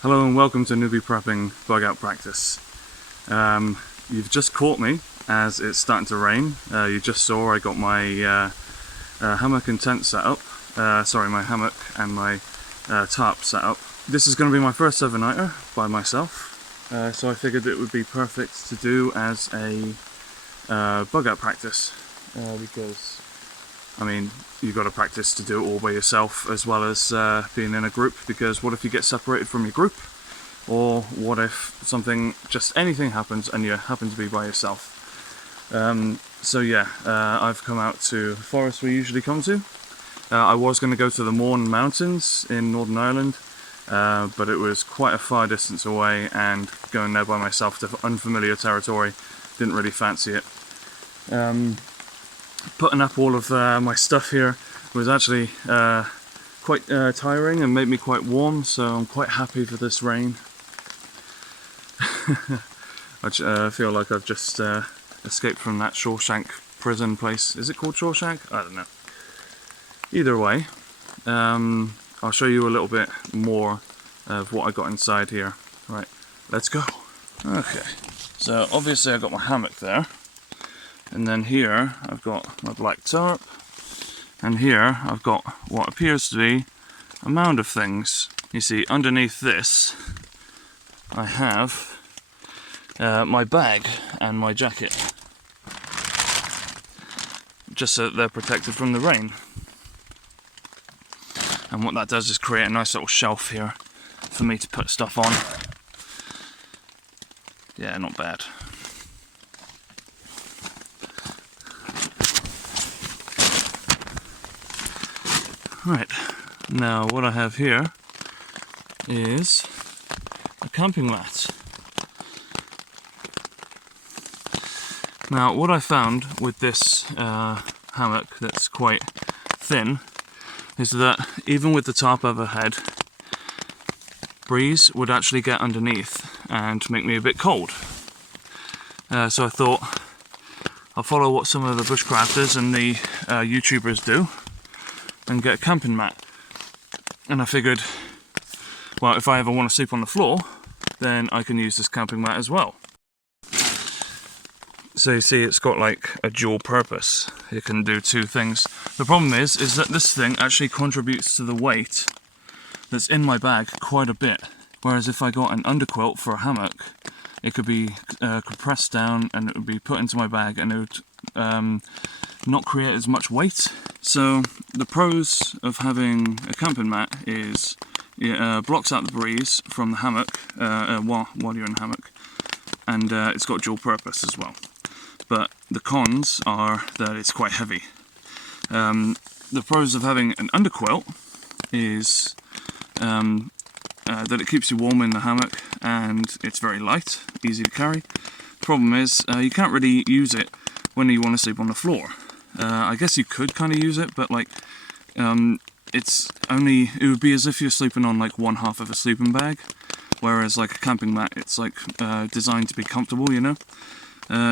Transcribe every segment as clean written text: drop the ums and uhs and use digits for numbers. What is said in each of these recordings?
Hello and welcome to Newbie Prepping Bug Out Practice. You've just caught me as it's starting to rain. You just saw I got my hammock and tent set up. My hammock and my tarp set up. This is going to be my first overnighter by myself, so I figured it would be perfect to do as a bug out practice because, I mean, you've got to practice to do it all by yourself as well as being in a group, because what if you get separated from your group? Or what if anything happens and you happen to be by yourself? I've come out to the forest we usually come to. I was going to go to the Mourne Mountains in Northern Ireland, but it was quite a far distance away, and going there by myself to unfamiliar territory, didn't really fancy it. Putting up all of my stuff here was actually quite tiring and made me quite warm, so I'm quite happy for this rain. I feel like I've just escaped from that Shawshank prison place. Is it called Shawshank? I don't know. Either way, I'll show you a little bit more of what I got inside here. Right, let's go. Okay, so obviously I've got my hammock there. And then here I've got my black tarp, and here I've got what appears to be a mound of things. You see, underneath this I have my bag and my jacket, just so that they're protected from the rain. And what that does is create a nice little shelf here for me to put stuff on. Yeah, not bad. Right, now what I have here is a camping mat. Now what I found with this hammock that's quite thin is that even with the tarp overhead, breeze would actually get underneath and make me a bit cold. So I thought I'll follow what some of the bushcrafters and the YouTubers do and get a camping mat. And I figured, well, if I ever want to sleep on the floor, then I can use this camping mat as well. So you see, it's got like a dual purpose. It can do two things. The problem is that this thing actually contributes to the weight that's in my bag quite a bit. Whereas if I got an underquilt for a hammock, it could be compressed down and it would be put into my bag, and it would not create as much weight. So the pros of having a camping mat is it blocks out the breeze from the hammock while you're in the hammock, and it's got dual purpose as well. But the cons are that it's quite heavy. The pros of having an underquilt is that it keeps you warm in the hammock and it's very light, easy to carry. Problem is you can't really use it when you want to sleep on the floor. I guess you could kind of use it, but like it would be as if you're sleeping on like one half of a sleeping bag, whereas like a camping mat, it's like designed to be comfortable, you know.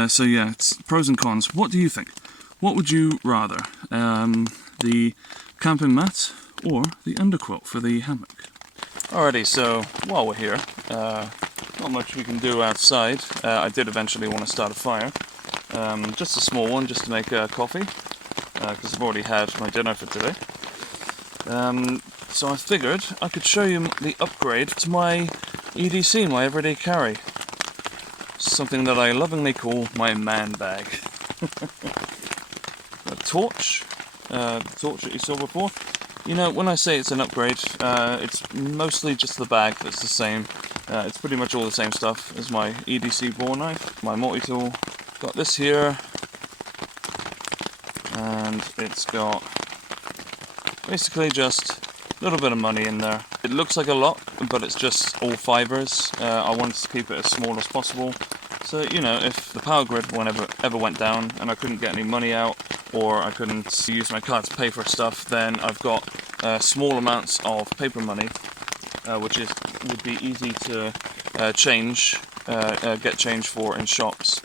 So yeah, it's pros and cons. What do you think? What would you rather, the camping mat or the underquilt for the hammock? Alrighty, so while we're here, not much we can do outside. I did eventually want to start a fire. Just a small one, just to make coffee, because I've already had my dinner for today. So I figured I could show you the upgrade to my EDC, my everyday carry. Something that I lovingly call my man bag. A torch, the torch that you saw before. You know, when I say it's an upgrade, it's mostly just the bag that's the same. It's pretty much all the same stuff as my EDC bore knife, my multi-tool. Got this here, and it's got basically just a little bit of money in there. It looks like a lot, but it's just all fibers. I wanted to keep it as small as possible. So, you know, if the power grid ever went down and I couldn't get any money out, or I couldn't use my card to pay for stuff, then I've got small amounts of paper money, which would be easy to get change for in shops.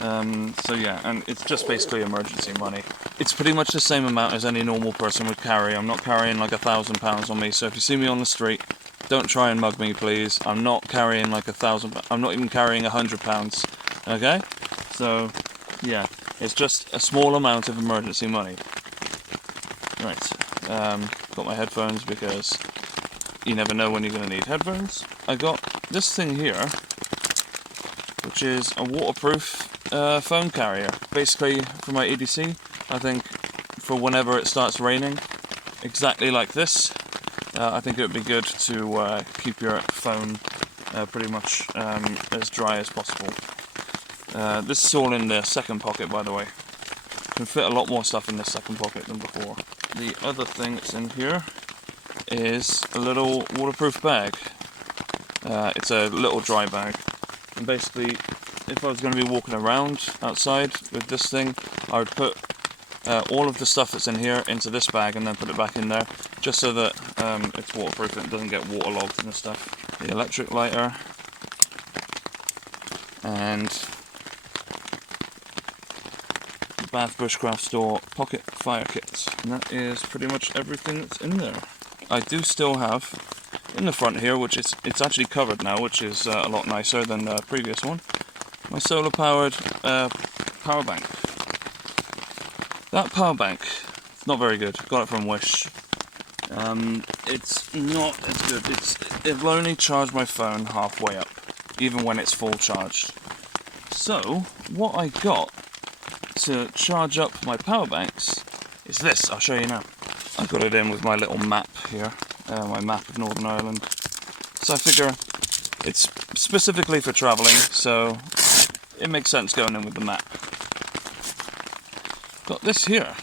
So yeah, and it's just basically emergency money. It's pretty much the same amount as any normal person would carry. I'm not carrying like £1,000 on me, so if you see me on the street, Don't try and mug me, please. I'm not carrying like 1,000. I'm not even carrying 100 pounds. Okay? So, yeah, it's just a small amount of emergency money. Right. Got my headphones because you never know when you're going to need headphones. I got this thing here, which is a waterproof phone carrier. Basically, for my EDC, I think for whenever it starts raining, exactly like this. I think it would be good to keep your phone pretty much as dry as possible. This is all in the second pocket, by the way. You can fit a lot more stuff in this second pocket than before. The other thing that's in here is a little waterproof bag. It's a little dry bag. And basically, if I was going to be walking around outside with this thing, I would put all of the stuff that's in here into this bag and then put it back in there, just so that it's waterproof and it doesn't get waterlogged and stuff. The electric lighter, and the Bath Bushcraft Store pocket fire kit. And that is pretty much everything that's in there. I do still have in the front here, which it's actually covered now, which is a lot nicer than the previous one, my solar powered power bank. That power bank, it's not very good. Got it from Wish. It's not as good. It'll only charge my phone halfway up, even when it's full charged. So what I got to charge up my power banks is this. I'll show you now. I got it in with my little map here, my map of Northern Ireland. So I figure it's specifically for travelling, so it makes sense going in with the map. Got this here.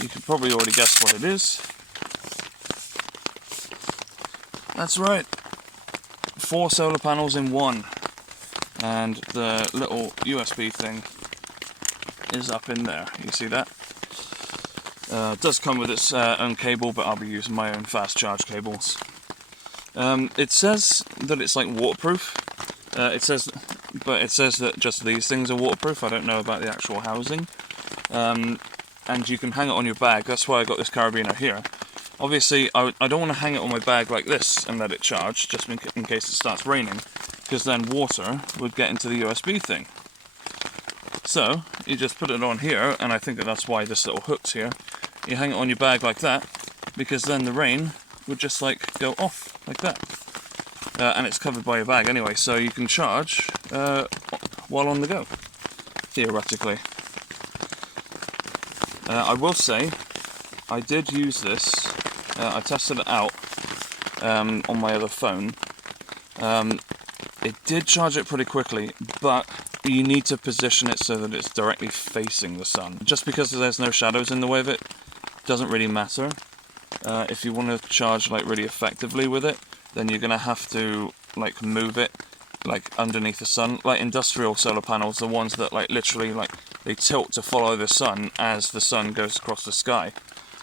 You could probably already guess what it is. That's right. 4 solar panels in one. And the little USB thing is up in there. You see that? It does come with its own cable, but I'll be using my own fast charge cables. It says that it's like waterproof. It says that just these things are waterproof. I don't know about the actual housing. And you can hang it on your bag. That's why I got this carabiner here. Obviously, I don't want to hang it on my bag like this and let it charge, just in case it starts raining, because then water would get into the USB thing. So, you just put it on here, and I think that's why this little hook's here. You hang it on your bag like that, because then the rain would just like go off like that. And it's covered by your bag anyway, so you can charge while on the go, theoretically. I will say, I did use this. I tested it out on my other phone. It did charge it pretty quickly, but you need to position it so that it's directly facing the sun. Just because there's no shadows in the way of it, doesn't really matter. If you want to charge like really effectively with it, then you're gonna have to like move it like underneath the sun. Like industrial solar panels, the ones that like literally like they tilt to follow the sun as the sun goes across the sky.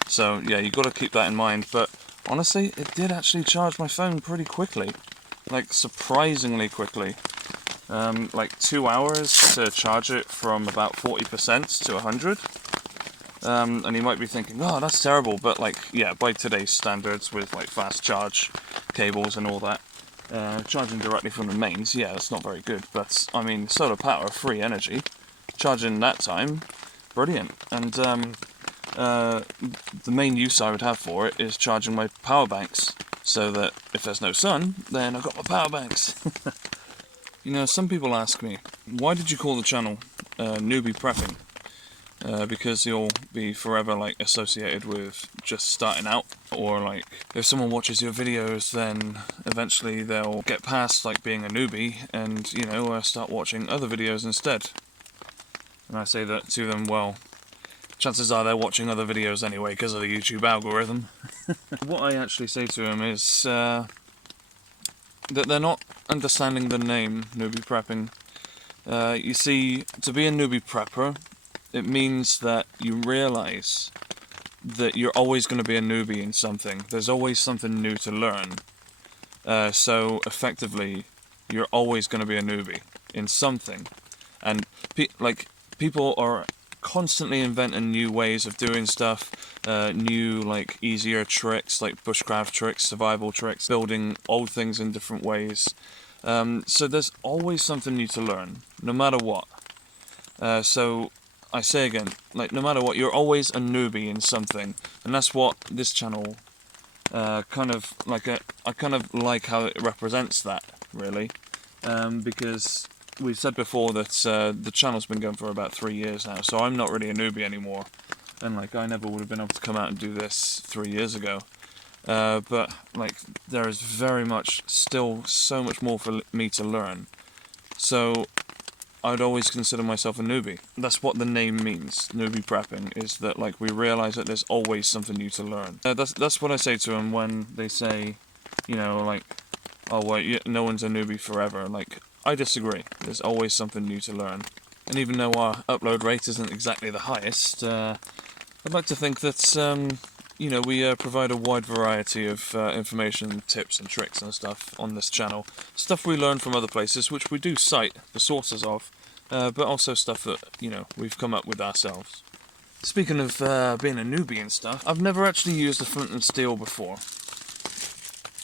So yeah, you've got to keep that in mind. But honestly, it did actually charge my phone pretty quickly, like surprisingly quickly. Like 2 hours to charge it from about 40% to 100. And you might be thinking, oh, that's terrible. But like, yeah, by today's standards with like fast charge cables and all that, charging directly from the mains, yeah, that's not very good. But I mean, solar power, free energy, charging that time, brilliant. And the main use I would have for it is charging my power banks, so that if there's no sun, then I've got my power banks. You know, some people ask me, why did you call the channel Newbie Prepping? Because you'll be forever like associated with just starting out, or like if someone watches your videos, then eventually they'll get past like being a newbie and, you know, start watching other videos instead. And I say that to them, well, chances are they're watching other videos anyway because of the YouTube algorithm. What I actually say to them is that they're not understanding the name Newbie Prepping. You see, to be a newbie prepper, it means that you realise that you're always going to be a newbie in something. There's always something new to learn. So effectively, you're always going to be a newbie in something. And people are constantly inventing new ways of doing stuff, new like easier tricks, like bushcraft tricks, survival tricks, building old things in different ways. So there's always something new to learn, no matter what. So I say again, like no matter what, you're always a newbie in something, and that's what this channel I kind of like how it represents that, really, because we've said before that the channel's been going for about 3 years now, so I'm not really a newbie anymore, and like I never would have been able to come out and do this 3 years ago. But like there is very much still so much more for me to learn, so I'd always consider myself a newbie. That's what the name means, Newbie Prepping, is that like we realise that there's always something new to learn. That's what I say to them when they say, you know, like, oh well, no one's a newbie forever. Like, I disagree. There's always something new to learn. And even though our upload rate isn't exactly the highest, I'd like to think that you know, we provide a wide variety of information, tips and tricks and stuff on this channel. Stuff we learn from other places, which we do cite the sources of, but also stuff that, you know, we've come up with ourselves. Speaking of being a newbie and stuff, I've never actually used a flint and steel before.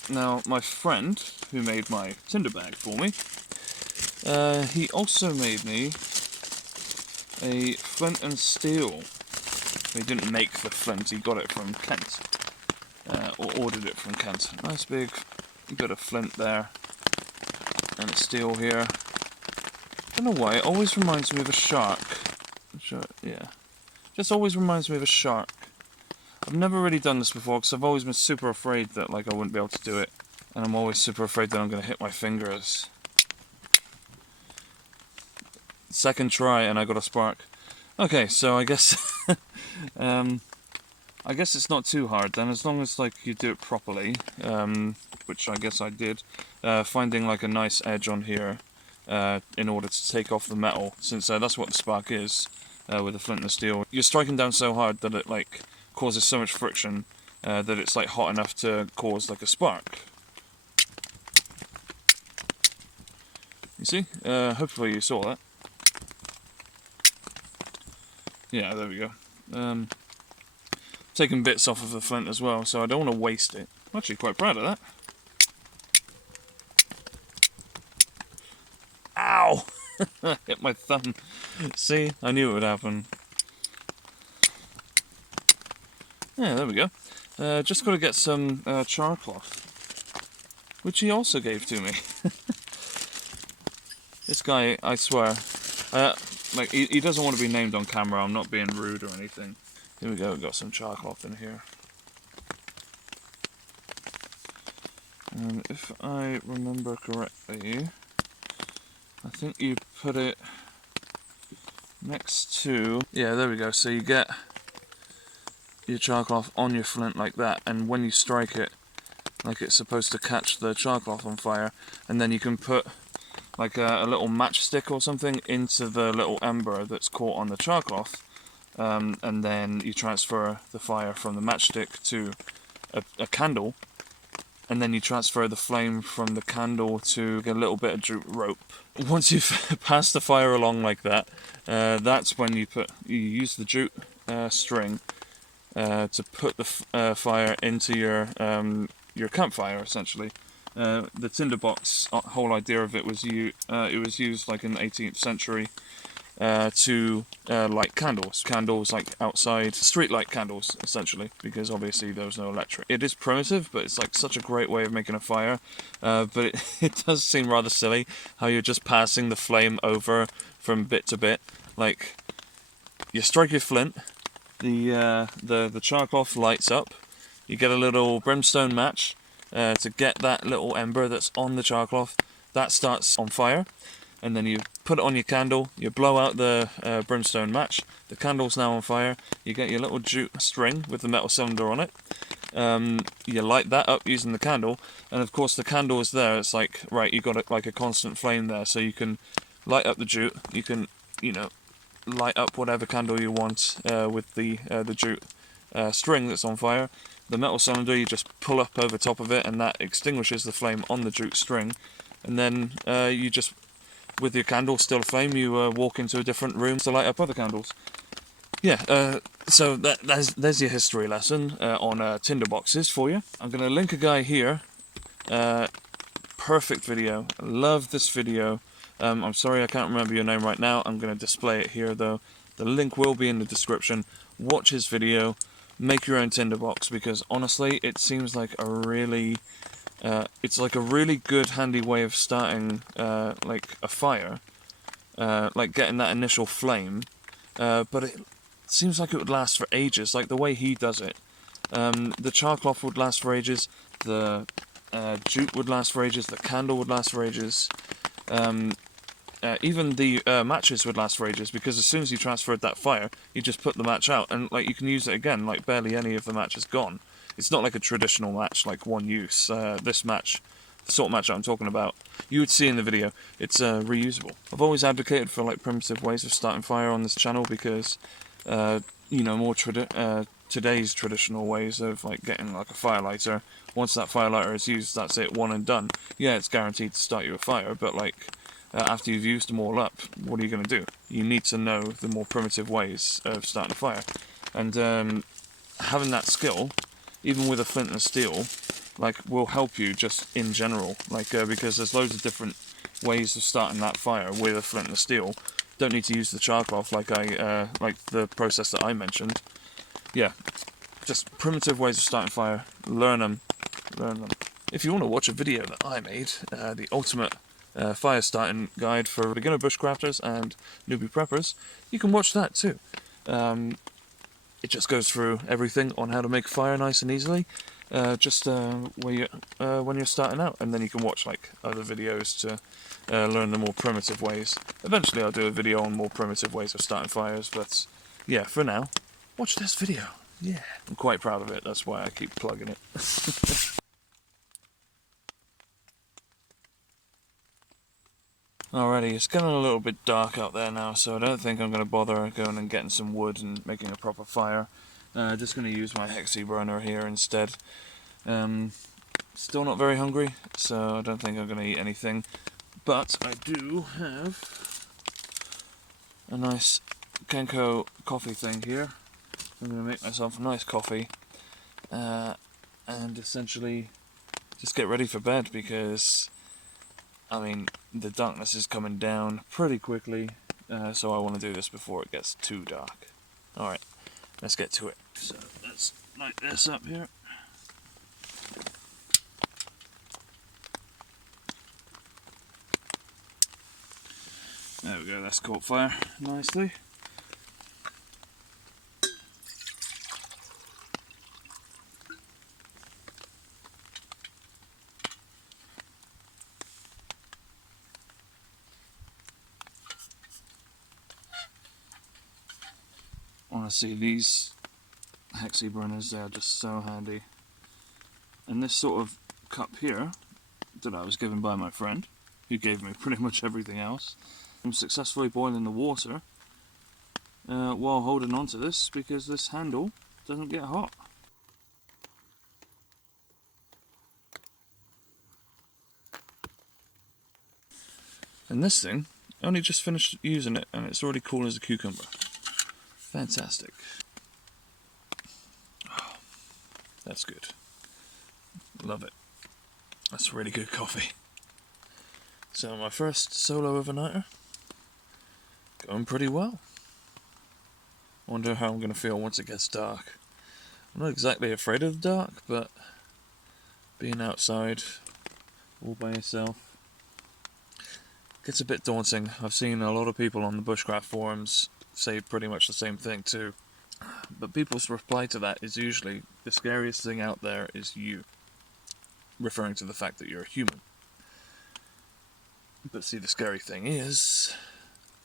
Now, my friend, who made my tinder bag for me, he also made me a flint and steel. He didn't make the flint, he got it from Kent, or ordered it from Kent. Nice big bit of flint there, and a steel here. I don't know why, it always reminds me of a shark. Yeah, just always reminds me of a shark. I've never really done this before, because I've always been super afraid that like I wouldn't be able to do it, and I'm always super afraid that I'm going to hit my fingers. Second try, and I got a spark. Okay, so I guess I guess it's not too hard then, as long as like you do it properly, which I guess I did. Finding like a nice edge on here in order to take off the metal, since that's what the spark is with the flint and the steel. You're striking down so hard that it like causes so much friction that it's like hot enough to cause like a spark. You see? Hopefully you saw that. Yeah, there we go. Taking bits off of the flint as well, so I don't want to waste it. I'm actually quite proud of that. Ow! Hit my thumb. See, I knew it would happen. Yeah, there we go. Just got to get some char cloth, which he also gave to me. This guy, I swear, like he doesn't want to be named on camera. I'm not being rude or anything. Here we go. We've got some char cloth in here. And if I remember correctly, I think you put it next to... Yeah, there we go. So you get your char cloth on your flint like that, and when you strike it, like it's supposed to catch the char cloth on fire, and then you can put like a little matchstick or something into the little ember that's caught on the char cloth, and then you transfer the fire from the matchstick to a candle, and then you transfer the flame from the candle to a little bit of jute rope. Once you've passed the fire along like that, that's when you use the jute string to put the fire into your campfire, essentially. The Tinderbox whole idea of it was it was used like in the 18th century to light candles like outside, street light candles essentially, because obviously there was no electric. It is primitive, but it's like such a great way of making a fire, but it does seem rather silly how you're just passing the flame over from bit to bit. Like, you strike your flint, the char cloth lights up, you get a little brimstone match to get that little ember that's on the char cloth, that starts on fire, and then you put it on your candle, you blow out the brimstone match, the candle's now on fire, you get your little jute string with the metal cylinder on it, you light that up using the candle, and of course the candle is there, it's like, right, you got like a constant flame there, so you can light up the jute, you can, you know, light up whatever candle you want with the jute string that's on fire. The metal cylinder, you just pull up over top of it, and that extinguishes the flame on the jute string, and then you just, with your candle still aflame, you walk into a different room to light up other candles. yeah, so there's your history lesson on Tinderboxes for you. I'm going to link a guy here. Perfect video. Love this video. I'm sorry I can't remember your name right now. I'm going to display it here though. The link will be in the description. Watch his video. Make your own tinderbox, because honestly it seems like a really it's like a really good handy way of starting like a fire, like getting that initial flame, but it seems like it would last for ages, like the way he does it. The charcloth would last for ages, the jute would last for ages, the candle would last for ages, even the matches would last for ages, because as soon as you transferred that fire, you just put the match out, and like you can use it again, like barely any of the match is gone. It's not like a traditional match, like one use. This match, the sort of match I'm talking about, you would see in the video, it's reusable. I've always advocated for like primitive ways of starting fire on this channel, because you know, more today's traditional ways of like getting like a firelighter, once that firelighter is used, that's it, one and done. Yeah, it's guaranteed to start you a fire, but like after you've used them all up, what are you going to do? You need to know the more primitive ways of starting a fire. And having that skill, even with a flint and steel, like, will help you just in general. Like, because there's loads of different ways of starting that fire with a flint and steel. Don't need to use the charcloth like like the process that I mentioned. Yeah, just primitive ways of starting fire. Learn them. Learn them. If you want to watch a video that I made, the ultimate fire starting guide for beginner bushcrafters and newbie preppers, you can watch that too. It just goes through everything on how to make fire nice and easily, when you're starting out, and then you can watch like other videos to learn the more primitive ways. Eventually I'll do a video on more primitive ways of starting fires, but yeah, for now, watch this video. Yeah, I'm quite proud of it, that's why I keep plugging it. Alrighty, it's getting a little bit dark out there now, so I don't think I'm going to bother going and getting some wood and making a proper fire. Just going to use my hexi burner here instead. Still not very hungry, so I don't think I'm going to eat anything. But I do have a nice Kenko coffee thing here. I'm going to make myself a nice coffee and essentially just get ready for bed, because I mean, the darkness is coming down pretty quickly, so I want to do this before it gets too dark. Alright, let's get to it. So, let's light this up here. There we go, that's caught fire nicely. Honestly, these hexi burners, they are just so handy. And this sort of cup here that I was given by my friend, who gave me pretty much everything else, I'm successfully boiling the water while holding on to this, because this handle doesn't get hot. And this thing, I only just finished using it and it's already cool as a cucumber. Fantastic. Oh, that's good. Love it. That's really good coffee. So my first solo overnighter, going pretty well. I wonder how I'm going to feel once it gets dark. I'm not exactly afraid of the dark, but being outside all by yourself gets a bit daunting. I've seen a lot of people on the bushcraft forums say pretty much the same thing too. But people's reply to that is usually, the scariest thing out there is you. Referring to the fact that you're a human. But see, the scary thing is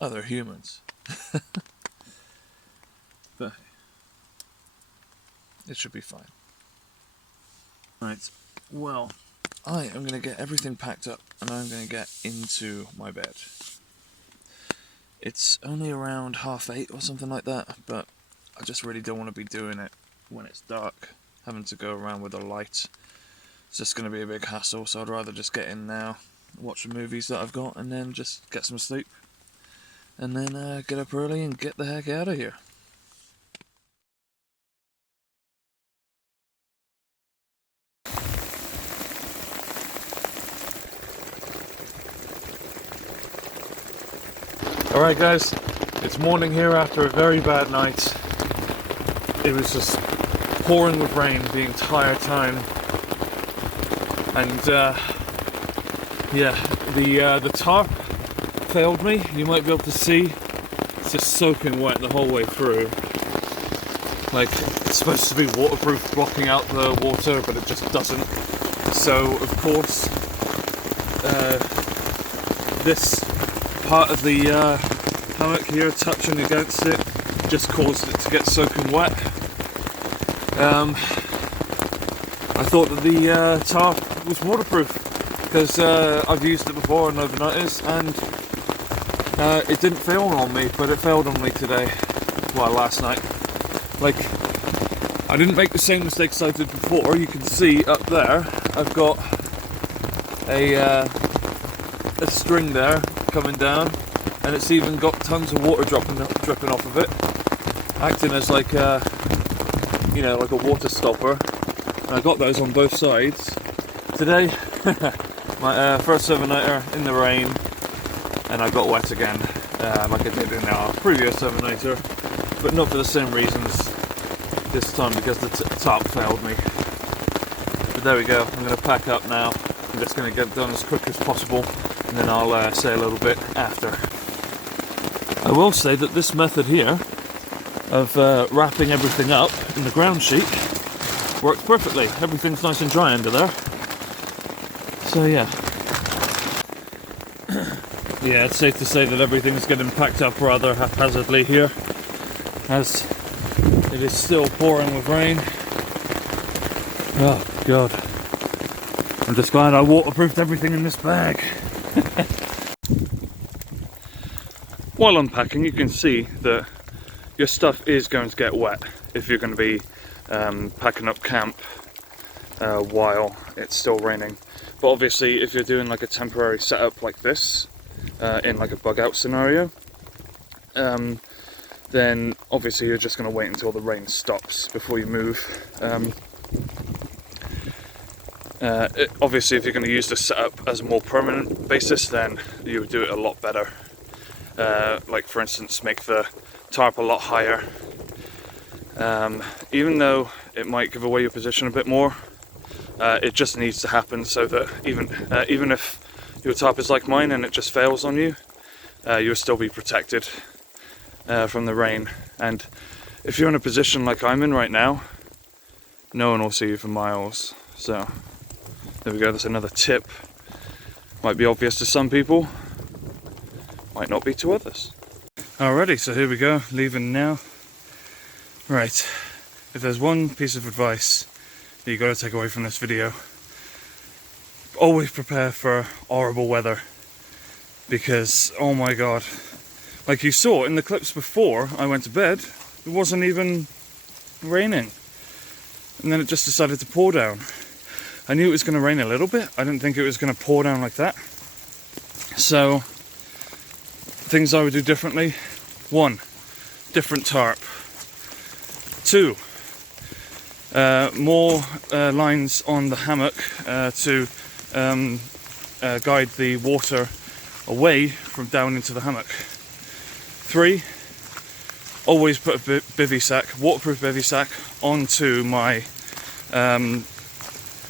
other humans. But it should be fine. Right, well, I am going to get everything packed up and I'm going to get into my bed. It's only around 8:30 or something like that, but I just really don't want to be doing it when it's dark, having to go around with a light. It's just going to be a big hassle, so I'd rather just get in now, watch the movies that I've got, and then just get some sleep. And then get up early and get the heck out of here. Alright guys, it's morning here after a very bad night. It was just pouring with rain the entire time. And yeah, the tarp failed me. You might be able to see it's just soaking wet the whole way through. Like, it's supposed to be waterproof, blocking out the water, but it just doesn't. So of course this part of the hammock here touching against it just caused it to get soaking wet. I thought that the tarp was waterproof because I've used it before on overnighters, and it didn't fail on me, but it failed on me today. Well, last night. Like, I didn't make the same mistakes I did before. You can see up there I've got a string there coming down, and it's even got tons of water dripping off of it, acting as like a, you know, like a water stopper. And I got those on both sides. Today, my first overnighter in the rain, and I got wet again, like I did in our previous overnighter, but not for the same reasons this time, because the tarp failed me. But there we go. I'm going to pack up now. I'm just going to get it done as quick as possible, and then I'll say a little bit after. I will say that this method here of wrapping everything up in the ground sheet works perfectly. Everything's nice and dry under there. So yeah. Yeah, it's safe to say that everything's getting packed up rather haphazardly here, as it is still pouring with rain. Oh god. I'm just glad I waterproofed everything in this bag. While unpacking, you can see that your stuff is going to get wet if you're going to be packing up camp while it's still raining. But obviously, if you're doing like a temporary setup like this, in like a bug out scenario, then obviously you're just going to wait until the rain stops before you move. Obviously, if you're going to use the setup as a more permanent basis, then you would do it a lot better. Like for instance, make the tarp a lot higher. Even though it might give away your position a bit more, it just needs to happen so that even if your tarp is like mine and it just fails on you, you'll still be protected from the rain. And if you're in a position like I'm in right now, no one will see you for miles. So there we go, that's another tip. Might be obvious to some people, might not be to others. Alrighty, so here we go, leaving now. Right, if there's one piece of advice that you got to take away from this video, always prepare for horrible weather, because oh my god, like you saw in the clips before I went to bed, it wasn't even raining, and then it just decided to pour down. I knew it was going to rain a little bit, I didn't think it was going to pour down like that. So things I would do differently: 1, different tarp. 2, more lines on the hammock to guide the water away from down into the hammock. 3, always put a bivy sack, waterproof bivy sack, onto my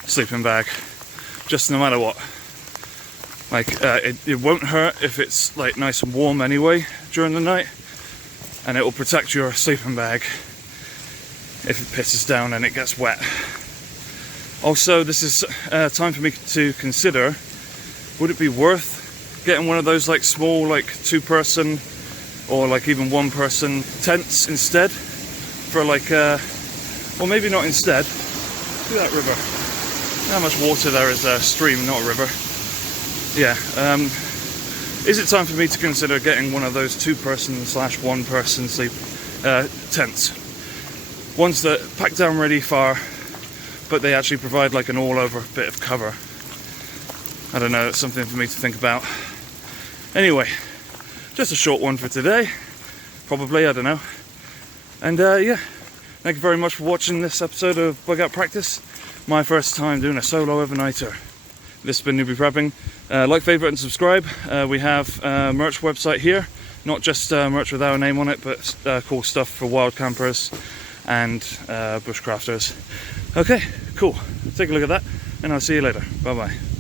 sleeping bag, just no matter what. Like it won't hurt if it's like nice and warm anyway during the night, and it will protect your sleeping bag if it pisses down and it gets wet. Also, this is time for me to consider, would it be worth getting one of those like small, like 2-person or like even 1-person tents instead, for like well, maybe not instead. Look at that river, how much water there is there, stream, not a river. Yeah, is it time for me to consider getting one of those 2-person / 1-person sleep tents? Ones that pack down really far, but they actually provide like an all-over bit of cover. I don't know, it's something for me to think about. Anyway, just a short one for today, probably, I don't know. And yeah, thank you very much for watching this episode of Bug Out Practice. My first time doing a solo overnighter. This has been Newbie Prepping. Like, favourite and subscribe. We have a merch website here, Not just merch with our name on it, but cool stuff for wild campers and bushcrafters. Okay, cool. Take a look at that, and I'll see you later. Bye bye.